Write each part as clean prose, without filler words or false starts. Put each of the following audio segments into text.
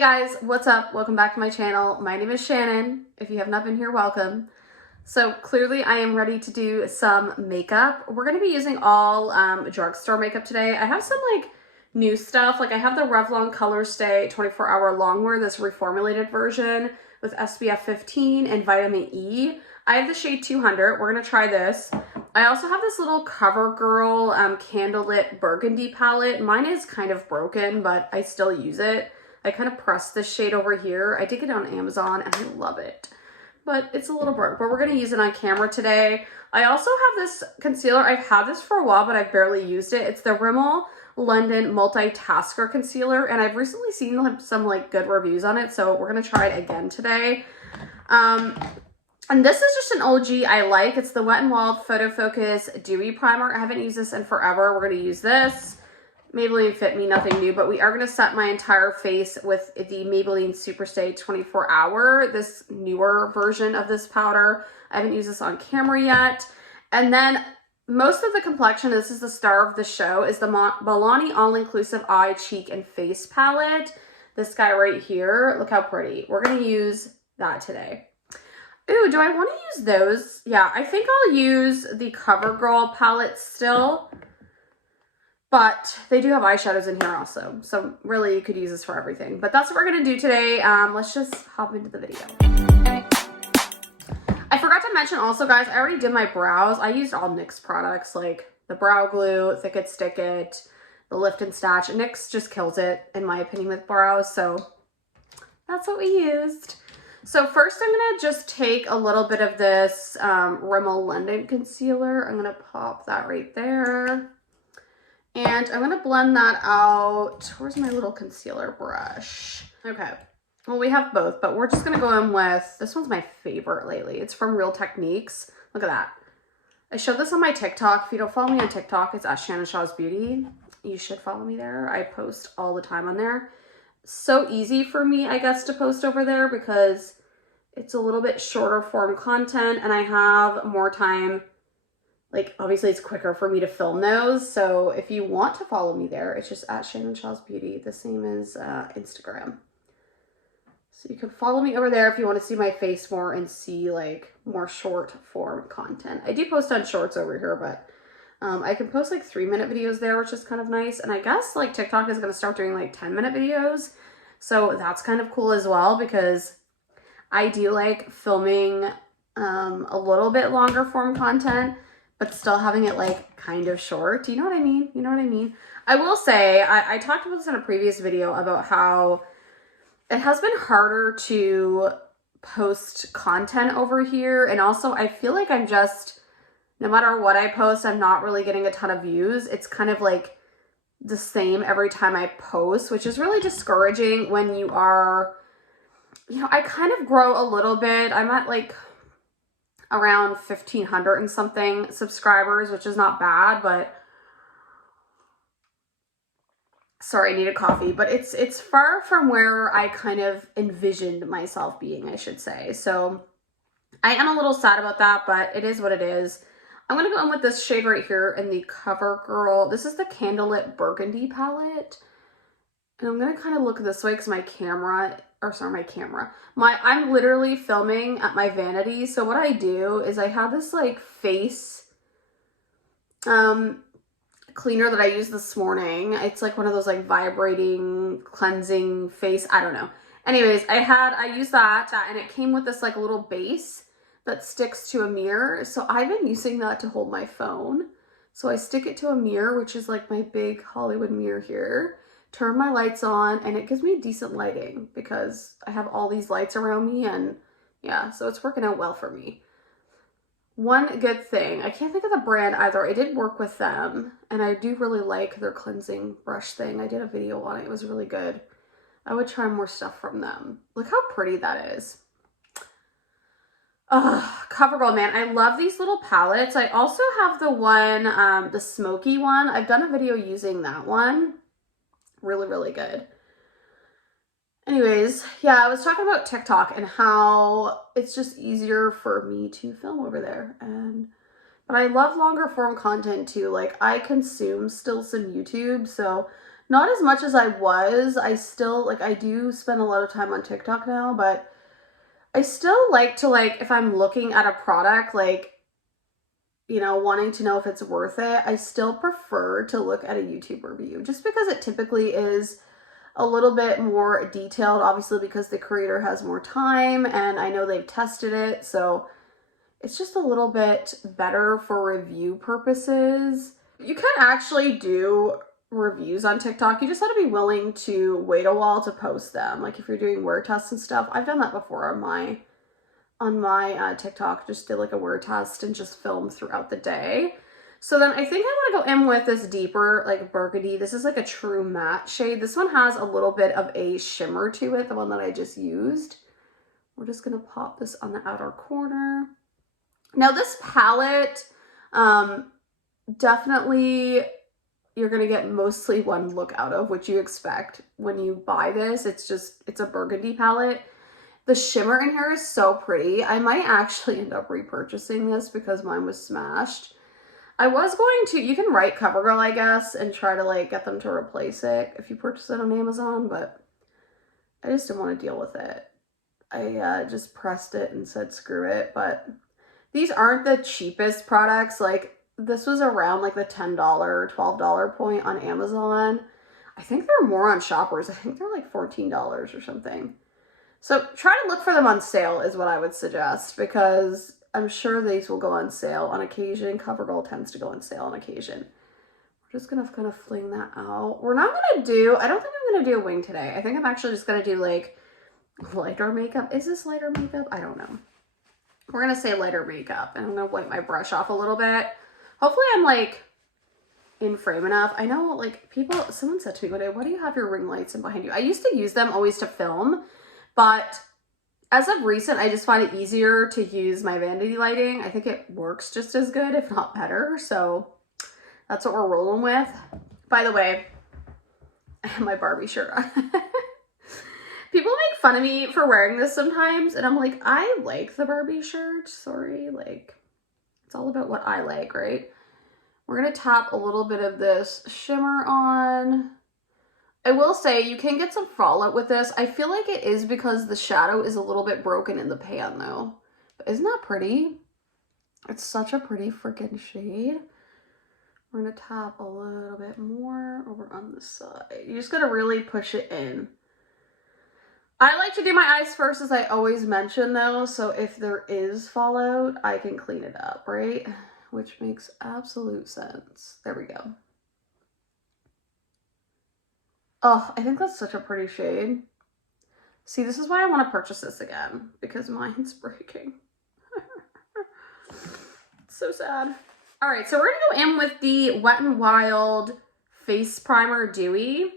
Hey guys, what's up? Welcome back to my channel. My name is Shannon. If you have not been here, welcome. So clearly I am ready to do some makeup. We're going to be using all drugstore makeup today. I have some like new stuff. Like I have the Revlon Color Stay 24-hour Longwear, this reformulated version with SPF 15 and vitamin E. I have the shade 200. We're going to try this. I also have this little Covergirl Candlelit Burgandy palette. Mine is kind of broken, but I still use it. I kind of pressed this shade over here. I did get it on Amazon and I love it, but it's a little burnt, but we're going to use it on camera today. I also have this concealer. I've had this for a while, but I've barely used it. It's the Rimmel London Multitasker Concealer, and I've recently seen some like good reviews on it, so we're going to try it again today. And this is just an OG I like. It's the Wet n Wild Photo Focus Dewy Primer. I haven't used this in forever. We're going to use this. Maybelline Fit Me, nothing new, but we are going to set my entire face with the Maybelline SuperStay 24-hour, this newer version of this powder. I haven't used this on camera yet. And then most of the complexion, this is the star of the show, is the Milani All-Inclusive Eye, Cheek, and Face Palette. This guy right here, look how pretty. We're going to use that today. Ooh, do I want to use those? Yeah, I think I'll use the Covergirl palette still. But they do have eyeshadows in here also. So really you could use this for everything. But that's what we're going to do today. Let's just hop into the video. I forgot to mention also, guys, I already did my brows. I used all NYX products like the Brow Glue, Thick It, Stick It, the Lift and Snatch. NYX just kills it, in my opinion, with brows. So that's what we used. So first I'm going to just take a little bit of this Rimmel London concealer. I'm going to pop that right there. And I'm going to blend that out. Where's my little concealer brush? Okay. Well, we have both, but we're just going to go in with, this one's my favorite lately. It's from Real Techniques. Look at that. I showed this on my TikTok. If you don't follow me on TikTok, it's at Shannon Shaw's Beauty. You should follow me there. I post all the time on there. So easy for me, I guess, to post over there because it's a little bit shorter form content and I have more time. Like, obviously, it's quicker for me to film those. So if you want to follow me there, it's just at Shannon Shaw's Beauty, the same as Instagram. So you can follow me over there if you want to see my face more and see, like, more short form content. I do post on shorts over here, but I can post, like, 3-minute videos there, which is kind of nice. And I guess, like, TikTok is going to start doing, like, 10-minute videos. So that's kind of cool as well because I do like filming a little bit longer form content, but still having it like kind of short. Do you know what I mean? You know what I mean? I will say, I talked about this in a previous video about how it has been harder to post content over here. And also I feel like I'm just, no matter what I post, I'm not really getting a ton of views. It's kind of like the same every time I post, which is really discouraging when you are, you know, I kind of grow a little bit. I'm at like around 1,500 and something subscribers, which is not bad, but sorry, I need a coffee, but it's far from where I kind of envisioned myself being, I should say. So I am a little sad about that, but it is what it is. I'm going to go in with this shade right here in the Covergirl. This is the Candlelit Burgandy palette. And I'm going to kind of look this way because my camera, or sorry, I'm literally filming at my vanity. So what I do is I have this like face cleaner that I used this morning. It's like one of those like vibrating cleansing face, I don't know. Anyways, I used that and it came with this like little base that sticks to a mirror. So I've been using that to hold my phone. So I stick it to a mirror, which is like my big Hollywood mirror here. Turn my lights on and it gives me decent lighting because I have all these lights around me and yeah, so it's working out well for me. One good thing, I can't think of the brand either. I did work with them and I do really like their cleansing brush thing. I did a video on it. It was really good. I would try more stuff from them. Look how pretty that is. Covergirl, man. I love these little palettes. I also have the one, the smoky one. I've done a video using that one. Really, really good. Anyways, yeah, I was talking about TikTok and how it's just easier for me to film over there. But I love longer form content too. Like I consume still some YouTube, so Not as much as I was. I still, like, I do spend a lot of time on TikTok now, but I still like to, like, if I'm looking at a product, like, you know, wanting to know if it's worth it, I still prefer to look at a YouTube review just because it typically is a little bit more detailed, obviously because the creator has more time and I know they've tested it. So it's just a little bit better for review purposes. You can actually do reviews on TikTok. You just have to be willing to wait a while to post them. Like if you're doing wear tests and stuff, I've done that before on my TikTok, just did like a wear test and just filmed throughout the day. So then I think I want to go in with this deeper like burgundy. This is like a true matte shade. This one has a little bit of a shimmer to it, the one that I just used. We're just going to pop this on the outer corner. Now this palette, definitely you're going to get mostly one look out of, which you expect when you buy this. It's a burgundy palette. The shimmer in here is so pretty. I might actually end up repurchasing this because mine was smashed. I was going to, you can write Covergirl, I guess, and try to like get them to replace it if you purchase it on Amazon, but I just didn't want to deal with it. I just pressed it and said screw it, but these aren't the cheapest products. Like this was around like the $10, $12 point on Amazon. I think they're more on Shoppers. I think they're like $14 or something. So try to look for them on sale is what I would suggest, because I'm sure these will go on sale on occasion. Covergirl tends to go on sale on occasion. We're just going to kind of fling that out. We're not going to do, I don't think I'm going to do a wing today. I think I'm actually just going to do like lighter makeup. Is this lighter makeup? I don't know. We're going to say lighter makeup, and I'm going to wipe my brush off a little bit. Hopefully I'm like in frame enough. I know like someone said to me one day, why do you have your ring lights in behind you? I used to use them always to film, but as of recent, I just find it easier to use my vanity lighting. I think it works just as good, if not better. So that's what we're rolling with. By the way, I have my Barbie shirt on. People make fun of me for wearing this sometimes, and I'm like, I like the Barbie shirt. Sorry, like, it's all about what I like, right? We're gonna tap a little bit of this shimmer on. I will say you can get some fallout with this. I feel like it is because the shadow is a little bit broken in the pan though. But isn't that pretty? It's such a pretty freaking shade. We're gonna tap a little bit more over on the side. You just gotta really push it in. I like to do my eyes first, as I always mention though, so if there is fallout, I can clean it up, right? Which makes absolute sense. There we go. Oh, I think that's such a pretty shade. See, this is why I want to purchase this again, because mine's breaking. It's so sad. All right, so we're going to go in with the Wet n Wild Face Primer Dewy.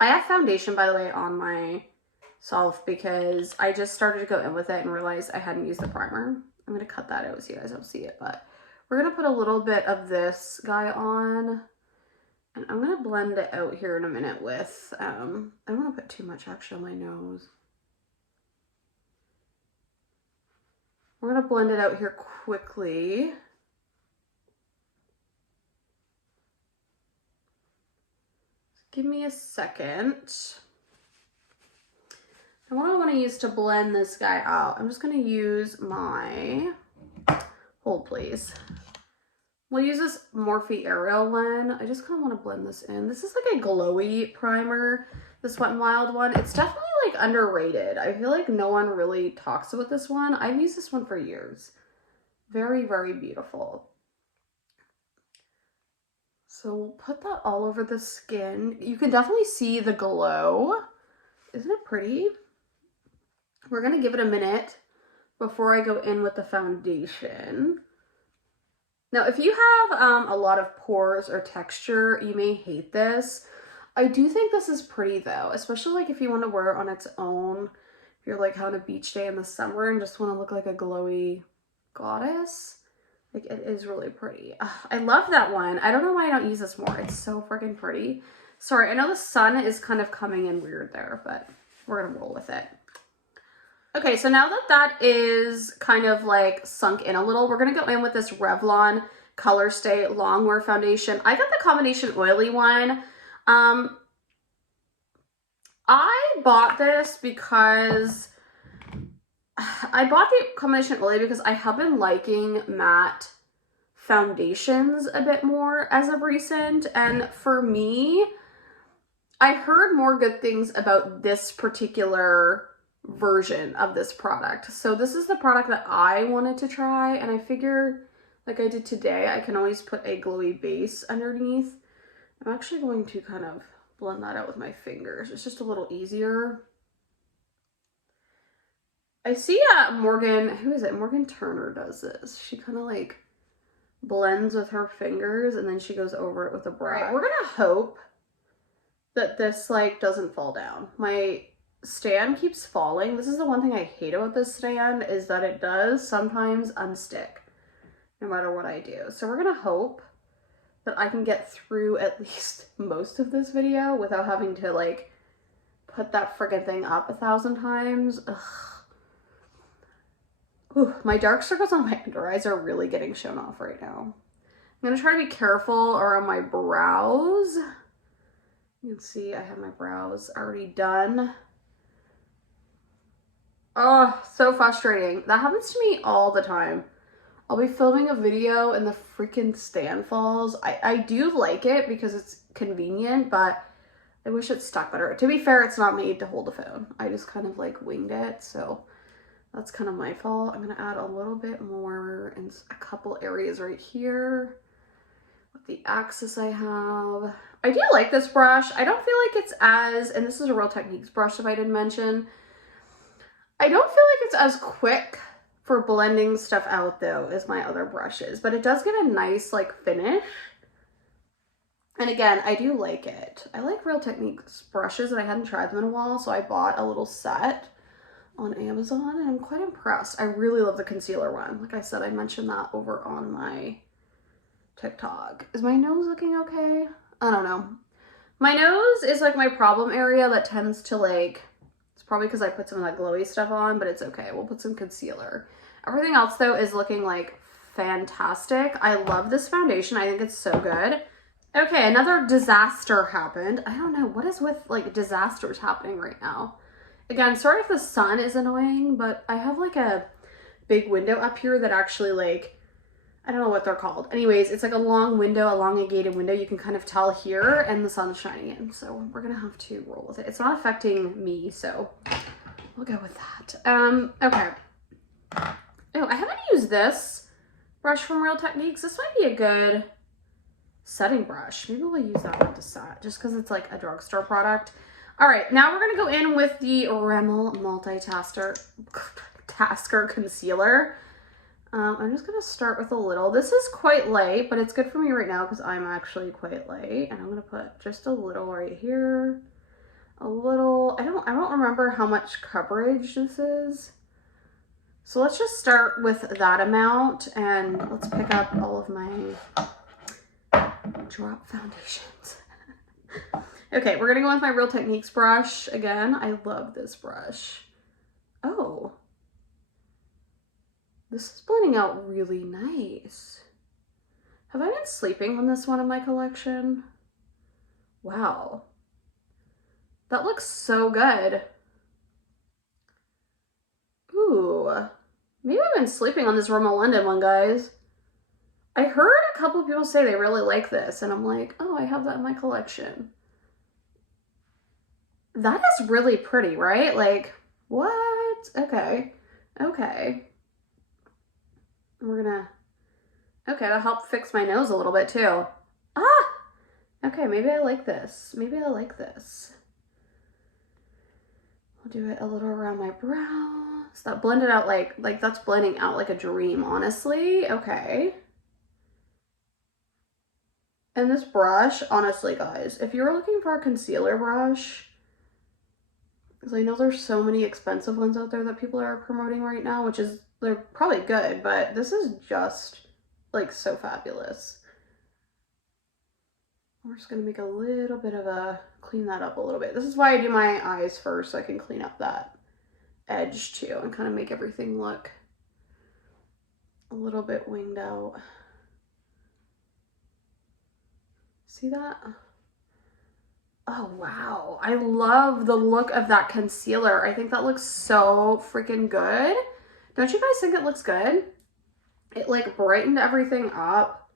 I have foundation, by the way, on myself because I just started to go in with it and realized I hadn't used the primer. I'm going to cut that out so you guys don't see it, but we're going to put a little bit of this guy on. And I'm going to blend it out here in a minute with, I don't want to put too much actually on my nose. We're going to blend it out here quickly. Give me a second. And what I want to use to blend this guy out, I'm just going to use my, hold please. We'll use this Morphe Aerial one. I just kind of want to blend this in. This is like a glowy primer, this Wet n Wild one. It's definitely like underrated. I feel like no one really talks about this one. I've used this one for years. Very, very beautiful. So we'll put that all over the skin. You can definitely see the glow. Isn't it pretty? We're going to give it a minute before I go in with the foundation. Now, if you have a lot of pores or texture, you may hate this. I do think this is pretty though, especially like if you want to wear it on its own. If you're like having a beach day in the summer and just want to look like a glowy goddess. Like it is really pretty. Ugh, I love that one. I don't know why I don't use this more. It's so freaking pretty. Sorry, I know the sun is kind of coming in weird there, but we're going to roll with it. Okay, so now that that is kind of like sunk in a little, we're going to go in with this Revlon Color Stay Longwear foundation. I got the combination oily one. I bought this because I bought the combination early because I have been liking matte foundations a bit more as of recent, and for me, I heard more good things about this particular version of this product. So this is the product that I wanted to try, and I figure, like I did today, I can always put a glowy base underneath. I'm actually going to kind of blend that out with my fingers. It's just a little easier. I see Morgan, who is it? Morgan Turner does this. She kind of like blends with her fingers and then she goes over it with a brush. Right, we're gonna hope that this like doesn't fall down. My stand keeps falling. This is the one thing I hate about this stand, is that it does sometimes unstick no matter what I do. So we're gonna hope that I can get through at least most of this video without having to like put that friggin' thing up 1,000 times. Ugh. Ooh, my dark circles on my under eyes are really getting shown off right now. I'm gonna try to be careful around my brows. You can see I have my brows already done. Oh, so frustrating. That happens to me all the time. I'll be filming a video and the freaking stand falls. I do like it because it's convenient, but I wish it stuck better. To be fair, it's not made to hold a phone. I just kind of like winged it, so that's kind of my fault. I'm gonna add a little bit more in a couple areas right here with the axis I have. I do like this brush. I don't feel like it's as, and this is a Real Techniques brush if I didn't mention, I don't feel like it's as quick for blending stuff out though as my other brushes, but it does get a nice like finish. And again, I do like it. I like Real Techniques brushes and I hadn't tried them in a while, so I bought a little set on Amazon and I'm quite impressed. I really love the concealer one. Like I said, I mentioned that over on my TikTok. Is my nose looking okay? I don't know. My nose is like my problem area that tends to like, it's probably because I put some of that glowy stuff on, but it's okay. We'll put some concealer. Everything else though is looking like fantastic. I love this foundation. I think it's so good. Okay, another disaster happened. I don't know, what is with like disasters happening right now? Again, sorry if the sun is annoying, but I have like a big window up here that actually like, I don't know what they're called. Anyways, it's like a long window, elongated window. You can kind of tell here and the sun's shining in. So we're gonna have to roll with it. It's not affecting me, so we'll go with that. Okay. Oh, I haven't used this brush from Real Techniques. This might be a good setting brush. Maybe we'll use that one to set just because it's like a drugstore product. All right, now we're gonna go in with the Rimmel Multitasker Concealer. I'm just gonna start with a little. This is quite light, but it's good for me right now because I'm actually quite light. And I'm gonna put just a little right here. A little, I don't remember how much coverage this is. So let's just start with that amount and let's pick up all of my drop foundations. Okay, we're gonna go with my Real Techniques brush again. I love this brush. Oh, this is blending out really nice. Have I been sleeping on this one in my collection? Wow, that looks so good. Ooh, maybe I've been sleeping on this Rimmel London one, guys. I heard a couple people say they really like this, and I'm like, oh, I have that in my collection. That is really pretty, right? Like, what? Okay. Okay. We're gonna, okay, that'll help fix my nose a little bit too. Ah! Okay, maybe I like this. Maybe I like this. I'll do it a little around my brows. That blended out like that's blending out like a dream, honestly. Okay. And this brush, honestly, guys, if you're looking for a concealer brush, because I know there's so many expensive ones out there that people are promoting right now, which is, they're probably good, but this is just like so fabulous. We're just gonna make a little bit of a, clean that up a little bit. This is why I do my eyes first, so I can clean up that edge too and kind of make everything look a little bit winged out. See that? Oh, wow. I love the look of that concealer. I think that looks so freaking good. Don't you guys think it looks good? It like brightened everything up.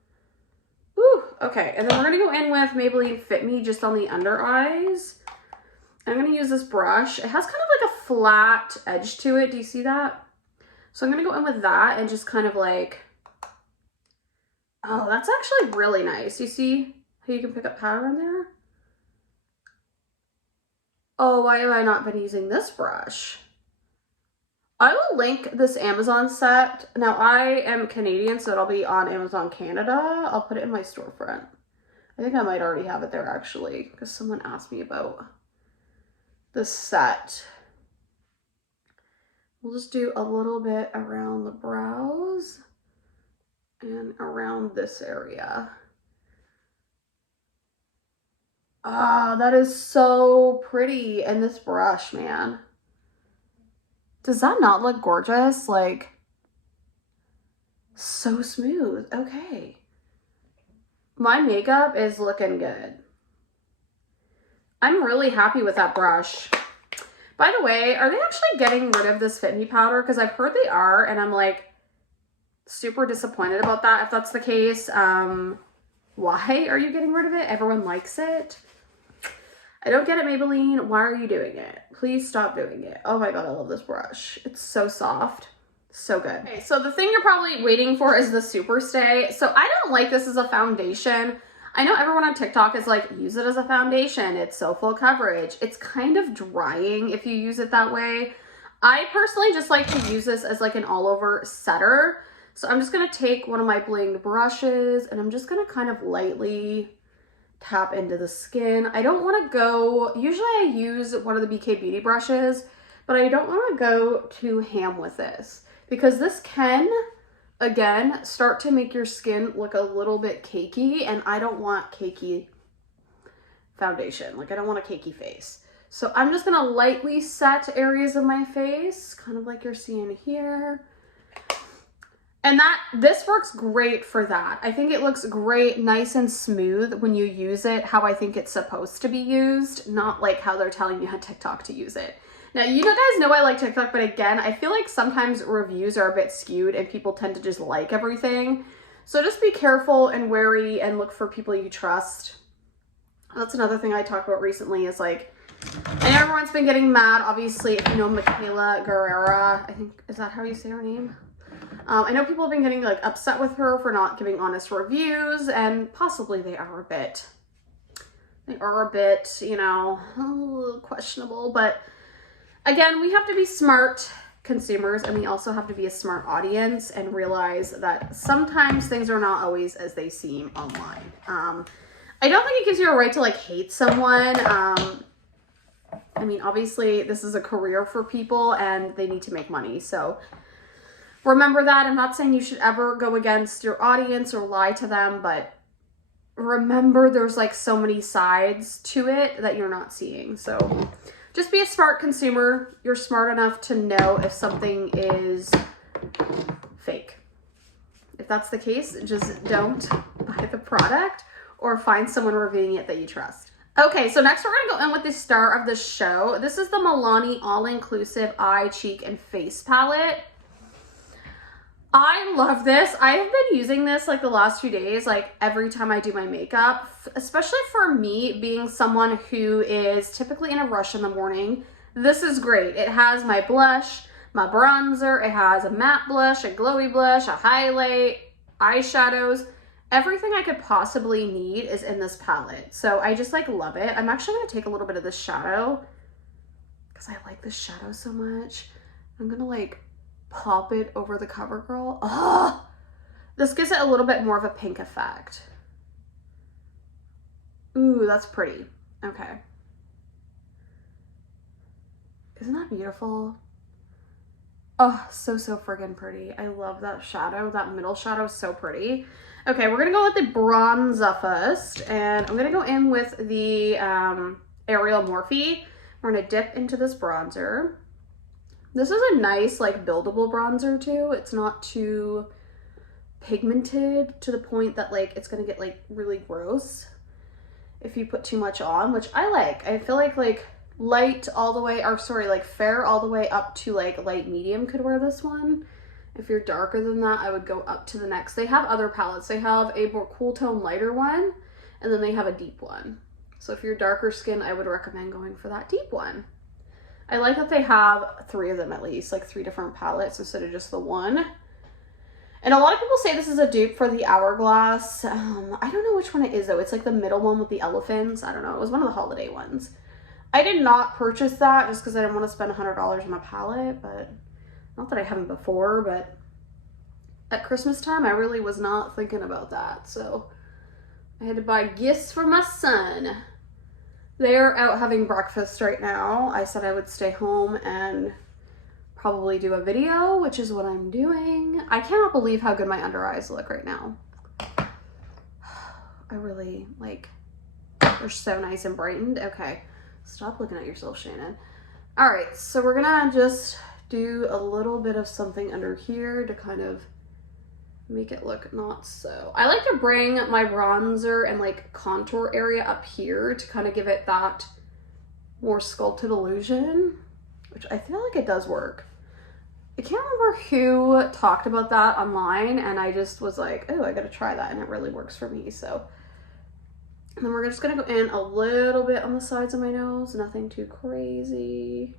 Ooh, okay. And then we're gonna go in with Maybelline Fit Me just on the under eyes. I'm gonna use this brush. It has kind of like a flat edge to it. Do you see that? So I'm gonna go in with that and just kind of like, oh, that's actually really nice. You see how you can pick up powder in there? Oh, why have I not been using this brush? I will link this Amazon set. Now, I am Canadian, so it'll be on Amazon Canada. I'll put it in my storefront. I think I might already have it there, actually, because someone asked me about this set. We'll just do a little bit around the brows and around this area. Ah, that is so pretty. And this brush, man. Does that not look gorgeous? Like, so smooth. Okay. My makeup is looking good. I'm really happy with that brush. By the way, are they actually getting rid of this Fit Me powder? Because I've heard they are, and I'm like super disappointed about that. If that's the case, why are you getting rid of it? Everyone likes it. I don't get it, Maybelline. Why are you doing it? Please stop doing it. Oh my god, I love this brush. It's so soft. So good. Okay, so the thing you're probably waiting for is the SuperStay. So I don't like this as a foundation. I know everyone on TikTok is like, use it as a foundation. It's so full coverage. It's kind of drying if you use it that way. I personally just like to use this as like an all-over setter. So I'm just going to take one of my blinged brushes and I'm just going to kind of lightly tap into the skin. I don't want to go, usually I use one of the BK Beauty brushes, but I don't want to go too ham with this because this can, again, start to make your skin look a little bit cakey, and I don't want cakey foundation. Like, I don't want a cakey face. So I'm just going to lightly set areas of my face, kind of like you're seeing here. And this works great for that. I think it looks great, nice and smooth when you use it how I think it's supposed to be used, not like how they're telling you on TikTok to use it. Now, you guys know I like TikTok, but again, I feel like sometimes reviews are a bit skewed and people tend to just like everything. So just be careful and wary and look for people you trust. That's another thing I talked about recently is like, and everyone's been getting mad, obviously, if you know Michaela Guerrera, I think, is that how you say her name? I know people have been getting like upset with her for not giving honest reviews, and possibly they are a bit, you know, a little questionable, but again, we have to be smart consumers and we also have to be a smart audience and realize that sometimes things are not always as they seem online. I don't think it gives you a right to like hate someone. I mean, obviously this is a career for people and they need to make money. So remember that. I'm not saying you should ever go against your audience or lie to them, but remember there's like so many sides to it that you're not seeing. So just be a smart consumer. You're smart enough to know if something is fake. If that's the case, just don't buy the product or find someone reviewing it that you trust. Okay, so next we're gonna go in with the star of the show. This is the Milani All-Inclusive Eye, Cheek, and Face Palette. I love this. I have been using this like the last few days, like every time I do my makeup, especially for me being someone who is typically in a rush in the morning. This is great. It has my blush, my bronzer, it has a matte blush, a glowy blush, a highlight, eyeshadows. Everything I could possibly need is in this palette. So I just like love it. I'm actually gonna take a little bit of this shadow because I like this shadow so much. I'm gonna like pop it over the Covergirl. Oh, this gives it a little bit more of a pink effect. Ooh, that's pretty. Okay. Isn't that beautiful? Oh, so friggin' pretty. I love that shadow. That middle shadow is so pretty. Okay, we're gonna go with the bronzer first, and I'm gonna go in with the Ariel Morphe. We're gonna dip into this bronzer. This is a nice, like, buildable bronzer, too. It's not too pigmented to the point that, like, it's gonna get, like, really gross. if you put too much on, which I like. I feel like light all the way, or sorry, like fair all the way up to like light medium could wear this one. If you're darker than that, I would go up to the next. They have other palettes. They have a more cool tone lighter one, and then they have a deep one. So if you're darker skin, I would recommend going for that deep one. I like that they have 3 of them at least, like 3 different palettes instead of just the one. And a lot of people say this is a dupe for the Hourglass. I don't know which one it is though. It's like the middle one with the elephants. I don't know. It was one of the holiday ones. I did not purchase that just because I didn't want to spend $100 on a palette, but not that I haven't before, but at Christmas time, I really was not thinking about that. So I had to buy gifts for my son. They're out having breakfast right now. I said I would stay home and probably do a video, which is what I'm doing. I cannot believe how good my under eyes look right now. I really like, they're so nice and brightened. Okay, stop looking at yourself, Shannon. All right, so we're gonna just do a little bit of something under here to kind of make it look not so. I like to bring my bronzer and like contour area up here to kind of give it that more sculpted illusion, which I feel like it does work. I can't remember who talked about that online, and I just was like, oh, I gotta try that, and it really works for me. So, and then we're just gonna go in a little bit on the sides of my nose, nothing too crazy.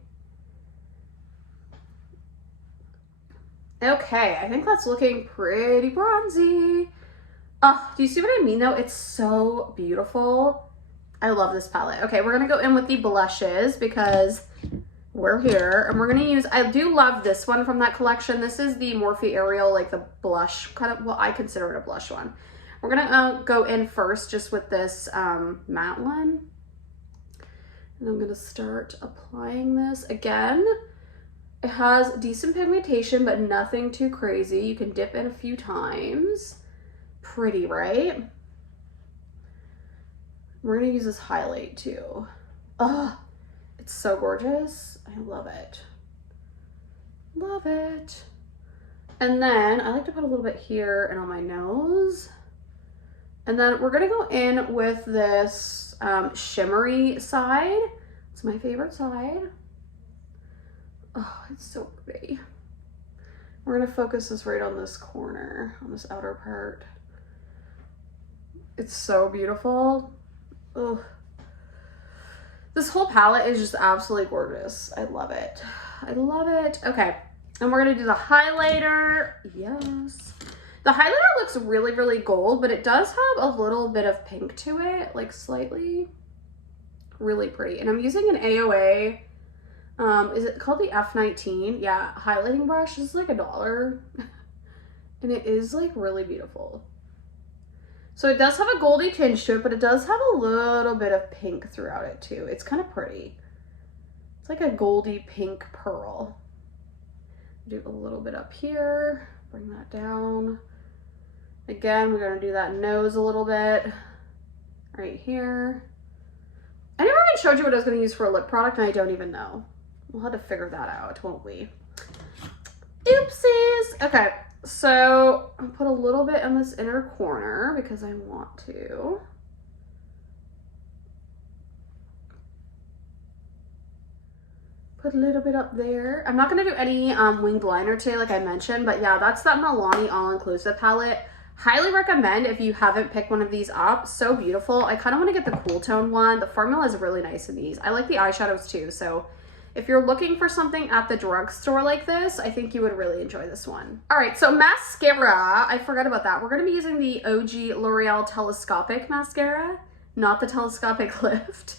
Okay, I think that's looking pretty bronzy. Oh, do you see what I mean though? It's so beautiful. I love this palette. Okay, we're gonna go in with the blushes because we're here, and we're gonna use, I do love this one from that collection. This is the Morphe Ariel, like the blush kind of, well, I consider it a blush one. We're gonna go in first just with this matte one. And I'm gonna start applying this again. It has decent pigmentation, but nothing too crazy. You can dip in a few times. Pretty, right? We're gonna use this highlight too. Oh, it's so gorgeous. I love it. Love it. And then I like to put a little bit here and on my nose. And then we're gonna go in with this shimmery side. It's my favorite side. Oh, it's so pretty. We're gonna focus this right on this corner, on this outer part. It's so beautiful. Oh, this whole palette is just absolutely gorgeous. I love it. I love it. Okay, and we're gonna do the highlighter. Yes. The highlighter looks really, really gold, but it does have a little bit of pink to it, like slightly. Really pretty. And I'm using an AOA. Is it called the F19? Yeah, highlighting brush. This is like $1. And it is like really beautiful. So it does have a goldy tinge to it, but it does have a little bit of pink throughout it too. It's kind of pretty. It's like a goldy pink pearl. Do a little bit up here, bring that down. Again, we're gonna do that nose a little bit right here. I never even showed you what I was gonna use for a lip product, and I don't even know. We'll have to figure that out, won't we? Oopsies. Okay, so I'll put a little bit in this inner corner because I want to. Put a little bit up there. I'm not gonna do any winged liner today like I mentioned, but yeah, that's that Milani All-Inclusive palette. Highly recommend if you haven't picked one of these up. So beautiful. I kind of want to get the cool tone one. The formula is really nice in these. I like the eyeshadows too, so if you're looking for something at the drugstore like this, I think you would really enjoy this one. All right, so mascara, I forgot about that. We're gonna be using the OG L'Oreal Telescopic mascara, not the telescopic lift.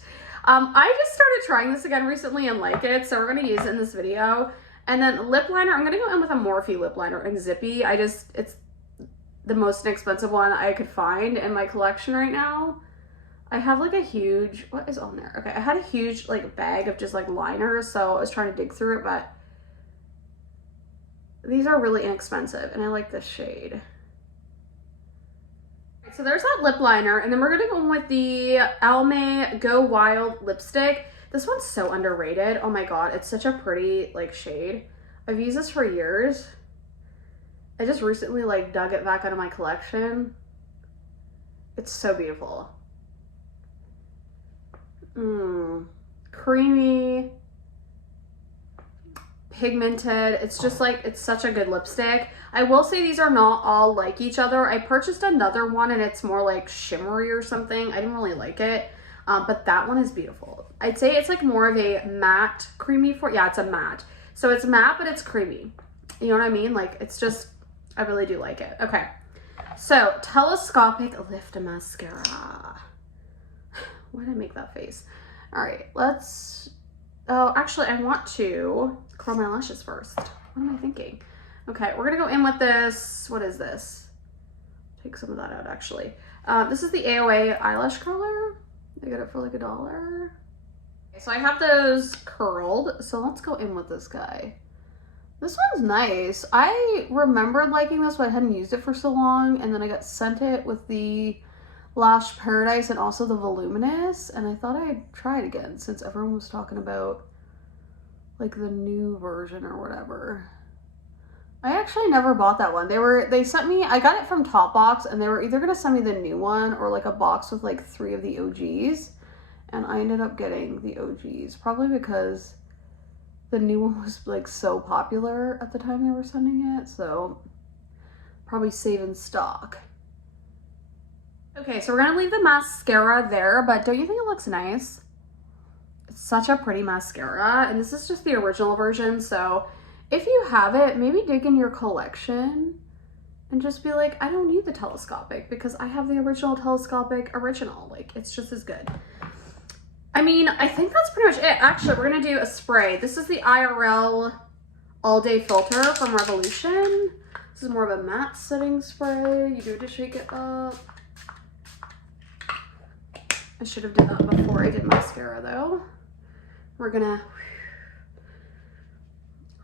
I just started trying this again recently and like it, so we're gonna use it in this video. And then lip liner, I'm gonna go in with a Morphe lip liner in Zippy. It's the most inexpensive one I could find in my collection right now. I have like a huge, what is on there? Okay, I had a huge like bag of just like liners, so I was trying to dig through it, but these are really inexpensive and I like this shade. So there's that lip liner, and then we're gonna go in with the Almay Go Wild lipstick. This one's so underrated. Oh my god, it's such a pretty like shade. I've used this for years. I just recently like dug it back out of my collection. It's so beautiful. Creamy, pigmented. It's just like, it's such a good lipstick. I will say these are not all like each other. I purchased another one and it's more like shimmery or something. I didn't really like it, but that one is beautiful. I'd say it's like more of a matte creamy yeah, it's a matte. So it's matte, but it's creamy. You know what I mean? Like, it's just, I really do like it. Okay. So telescopic lift mascara. Why did I make that face? All right, let's, oh, actually I want to curl my lashes first. What am I thinking? Okay, we're gonna go in with this. What is this? Take some of that out actually. This is the AOA eyelash curler. I got it for like $1. So I have those curled. So let's go in with this guy. This one's nice. I remembered liking this, but I hadn't used it for so long. And then I got sent it with the Lash Paradise and also the Voluminous. And I thought I'd try it again since everyone was talking about like the new version or whatever. I actually never bought that one. They sent me, I got it from Topbox and they were either gonna send me the new one or like a box with like 3 of the OGs. And I ended up getting the OGs, probably because the new one was like so popular at the time they were sending it. So probably saving stock. Okay, so we're gonna leave the mascara there, but don't you think it looks nice? It's such a pretty mascara, and this is just the original version, so if you have it, maybe dig in your collection and just be like, I don't need the telescopic because I have the original telescopic original. Like, it's just as good. I mean, I think that's pretty much it. Actually, we're gonna do a spray. This is the IRL All Day Filter from Revolution. This is more of a matte setting spray. You do it to shake it up. I should have done that before I did mascara though. We're gonna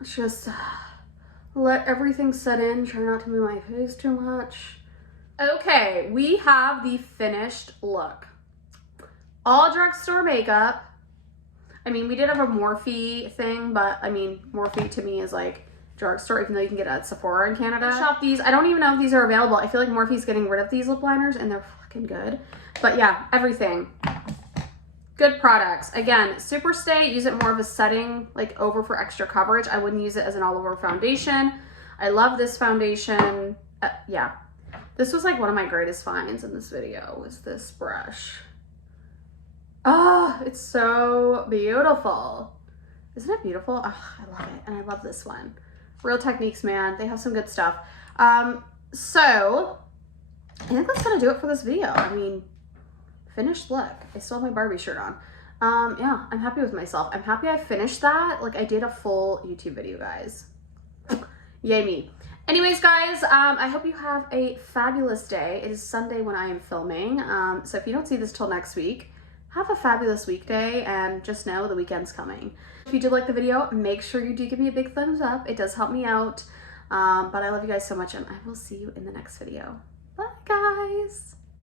just let everything set in. Try not to move my face too much. Okay, we have the finished look. All Drugstore Makeup. I mean, we did have a Morphe thing, but I mean, Morphe to me is like drugstore, even though you can get it at Sephora in Canada. Shop these. I don't even know if these are available. I feel like Morphe's getting rid of these lip liners and they're fucking good. But yeah, everything. Good products. Again, SuperStay, use it more of a setting, like over for extra coverage. I wouldn't use it as an all-over foundation. I love this foundation. Yeah. This was like one of my greatest finds in this video, was this brush. Oh, it's so beautiful. Isn't it beautiful? Oh, I love it. And I love this one. Real Techniques, man. They have some good stuff. So I think that's gonna do it for this video. I mean, finished look. I still have my Barbie shirt on. Yeah, I'm happy with myself. I'm happy I finished that. Like, I did a full YouTube video, guys. Yay me. Anyways, guys, I hope you have a fabulous day. It is Sunday when I am filming. So if you don't see this till next week, have a fabulous weekday and just know the weekend's coming. If you did like the video, make sure you do give me a big thumbs up. It does help me out. But I love you guys so much and I will see you in the next video. Bye, guys.